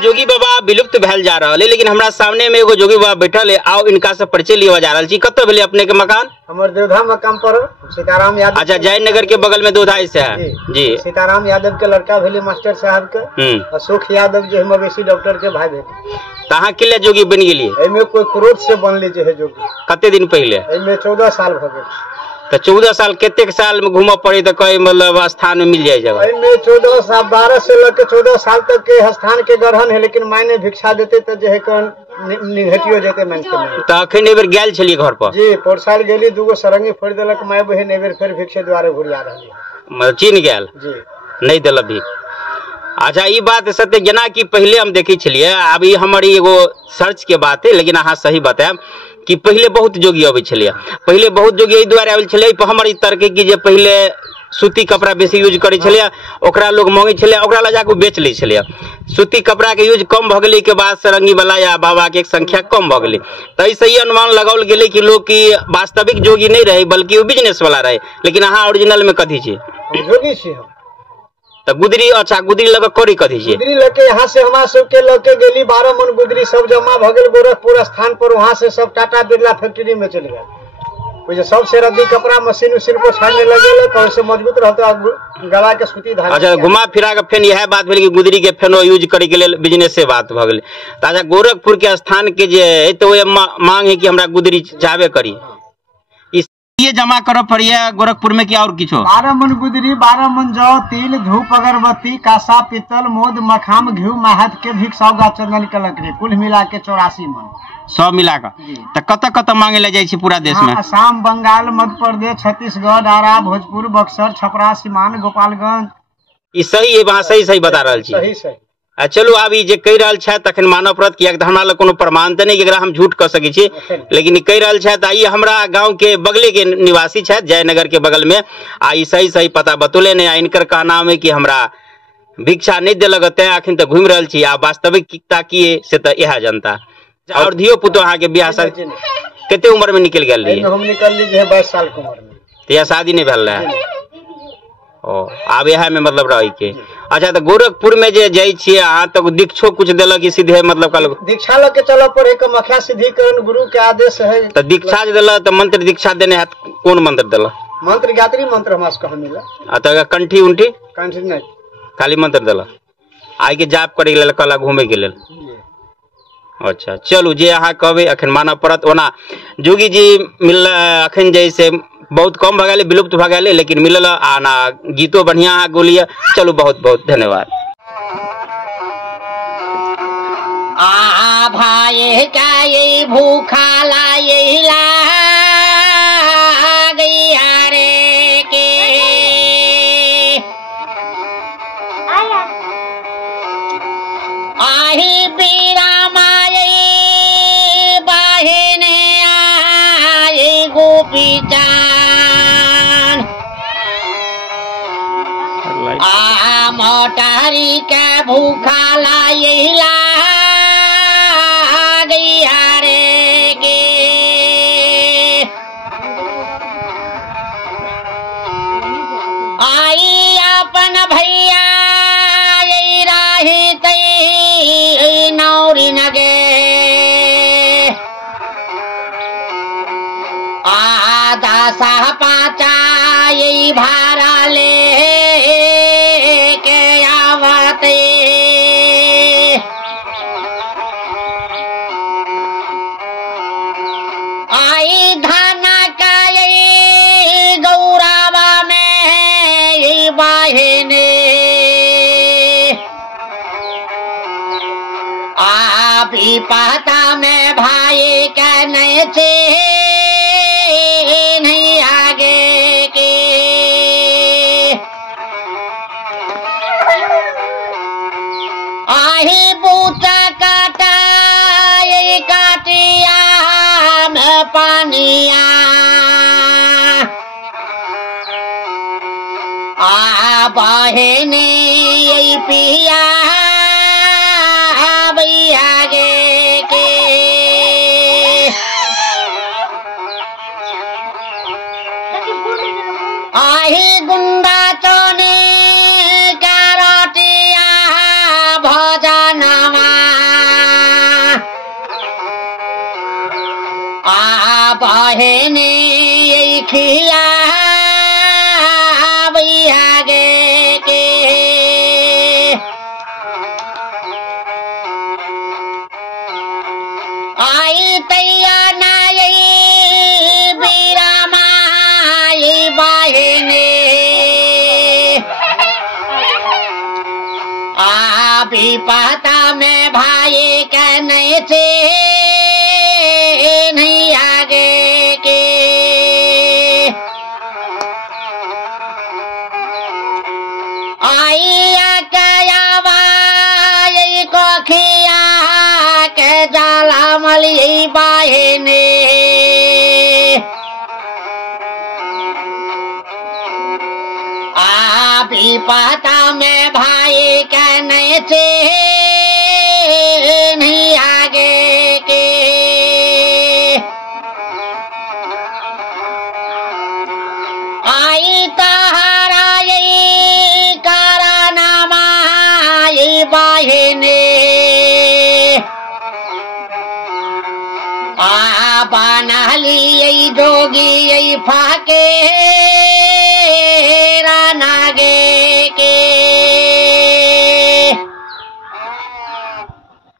जोगी बाबा विलुप्त भैल जा रहा है, लेकिन हमारा सामने में एगो जोगी बाबा बैठल है। आओ इनका से परिचय लिया जा रहा है। कत भेले अपने के मकान? हमारे देवधा मकान पर सीताराम यादव। अच्छा, जयनगर के बगल में देवधा से है जी। सीताराम यादव के लड़का भेले मास्टर साहब के, अशोक यादव जो है मवेशी डॉक्टर के भाई भेले। कहाँ के लिए जोगी बन गई? कोई क्रोध से बन लीजिए है जोगी। कते दिन पहले? 14 साल भ गए। तो 14 साल केते साल में घूम पड़े तो कई मतलब स्थान में मिल जाए जगह? 14 साल 12 से लेकर 14 साल तक के स्थान के ग्रहण है, लेकिन मायने भिक्षा देते तो जो है निघटियो जेते मन के। तो अखन एबर गेल छलिए घर पर जी, पोरसाल गेली, दूगो सरंगी फोड़ देलक माय बहन, एबर फिर भिक्षे द्वारे घुरिया रहली मतलब चीन गेल जी, नहीं देलक भी। अच्छा, ये बात सत्य जना कि पहले हम देखे छलिए, अभी हमारी एगो सर्च के बात है, लेकिन अहाँ सही बताएब कि पहले बहुत जोगी अबै छलिए। पहले बहुत जोगी एहि दुआरे आबै छलिए पर हमर ई तर्क कि जे पहले सूती कपड़ा बेसी यूज करै छलिए, ओकरा लोग मांगे छलिए, ओकरा लगा के बेच लै छलिए। सूती कपड़ा के यूज कम भ गेलै के बाद सरंगी वाला या बाबा के संख्या कम भ गेलै, तो ऐसे ही अनुमान लगाओल गेलै कि लोग की वास्तविक जोगी नहीं रहे बल्कि वो बिजनेस वाला रहे। लेकिन अहाँ ओरिजिनल में कथी छी? जोगी छी हम। तो गुदरी, अच्छा गुदरी लग करी कथी छी? गुदरी लेके यहाँ से हमरा सबके लेके गेली 12 मन गुदरी सब जमा भ गेल गोरखपुर स्थान पर। वहाँ से सब टाटा बिरला फैक्ट्री में चले गए। सब से रद्दी कपड़ा मशीन उशीन को छाड़ने लगे, कैसे मजबूत रहता गला के सूती धागा। अच्छा, घुमा फिरा के फेन यह बात भेल कि गुदरी के फेनो यूज करे के लिए बिजनेस से बात भ गेल। अच्छा, गोरखपुर के स्थान के जे तो मांग है कि हमरा गुदरी चाहबे करी, ये जमा करो पड़िए गोरखपुर में क्या और किछो? 12 मन गुदरी, 12 मन जौ, तिल, धूप, अगरबत्ती, कासा, पीतल, मोद, मखाम, घी, महत के भिख, सौगा, चंदन के लकड़ी, कुल मिला के 84 मन सब मिला कर। तो कत मांगे ले जाए पूरा देश में? असम, बंगाल, मध्य प्रदेश, छत्तीसगढ़, आरा, भोजपुर, बक्सर, छपरा, सीमान, गोपालगंज। ई सही है, वहाँ सही बता रहा छी। सही। चलो आब ई जे कह रहल छै तखन मानव पड़त, किया हमरा लग कोनो प्रमाण तो नहीं कि हम झूठ कर सके छी, लेकिन कह रहल छै। ई हमरा गांव के बगले के निवासी छै, जयनगर के बगल में। आ ई सही पता बतौले नहीं। इनकर कहना है कि हमरा भिक्षा नहीं दिलक, तैं अखन तक घूम रहल छी। आ वास्तविकता की से तो यह जनता। और धियो पुतो अहाँ के बियाह कते उम्र में निकल गल रही? हम निकल ली 22 साल के उम्र में। तो यह शादी नहीं भेल रहे? ओ, आब यह में मतलब रह के। अच्छा, तो गोरखपुर में जे जाय छिए अहाँ तक दीक्षो कुछ दिलक कि सीधे मतलब कल दीक्षा लग के चल पर एक मख्या सिद्धिकरण गुरु के आदेश है। तो दीक्षा जे दिलक तो मंत्र दीक्षा देने है, कौन मंत्र दिलक? मंत्र गायत्री मंत्र हमरा से मिला। तो कंठी उंठी? कंठी नहीं, खाली मंत्र दिलक। आई के जाप करे लेल कला घूमे के लेल। अच्छा, चलू जे अहाँ कहबे अखन मानव पड़त। ओना जोगी जी मिल अखन जैसे बहुत कम भ गए, विलुप्त भ गए, लेकिन मिलल आना गीतो बढ़िया अहाँ गोलिए। चलू, बहुत बहुत धन्यवाद। आ भाई का ये भूखा ला ये ला गया रे के आही बीरा माये बाहेने आये गोपी जान आ मोटारी का भूखा ला ये ला गया रे के आई अपन भैया ये राही तई नौरी नगे आधा सा पाचा ये भारा ले के आवते आई धाना का ये गौरावा में ये बाहेने आप ही पता में भाई कहने से नहीं आगे के आही बूटा काटा ये काटिया में पानिया आ बहने ये पिया भैया गे के आही गुंडा चोने का रोटिया भोजनमा कोखिया आगे के आई तैया नाई बीरा माई बाहिने भी पता में भाई कहने से नहीं आगे के आइया कयावा यही को खिया के जाला मली बाहिने भी पता में भाई कहने से नहीं आगे के आई तहारा यही कारनामा यही बाहिने बना ली यही जोगी यही फाके